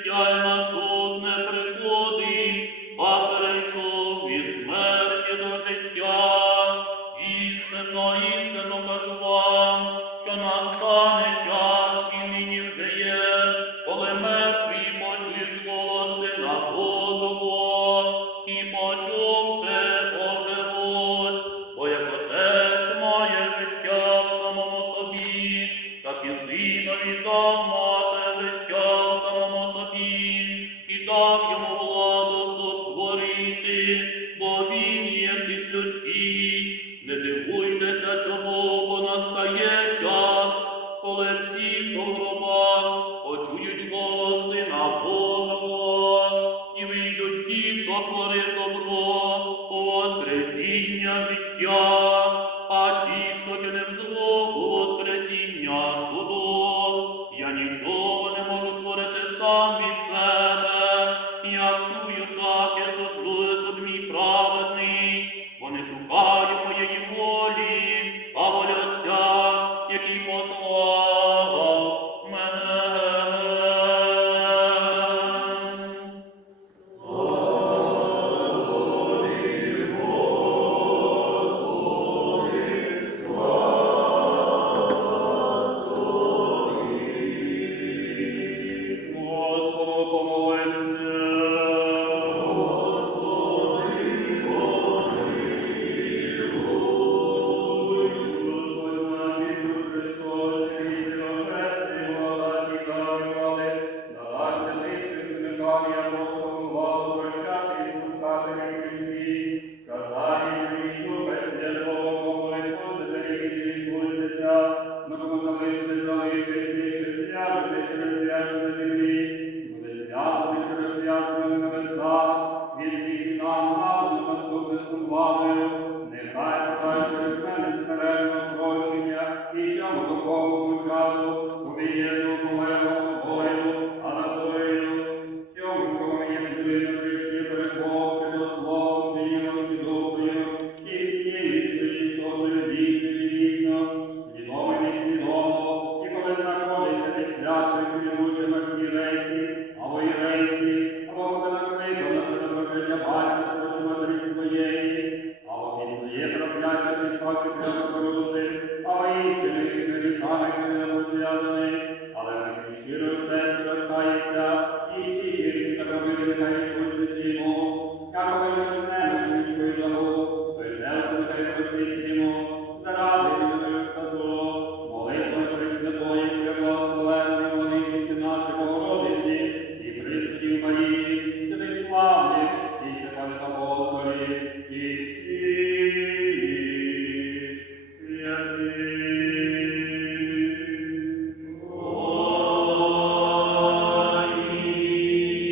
життя на суд не приходить, а перейшов від смерті до життя. Істинно, істинно кажу вам, що настане час і нині вже коли мертві почують Сина Божого, і почувши оживуть, бо як отець має життя самому собі, так і синові дав дав йому є людський. Не дивуйтеся цього, бо настає час, коли всі, по гробах, почують голос Сина і вийдуть ті, 多 Padre, nel Padre, Заради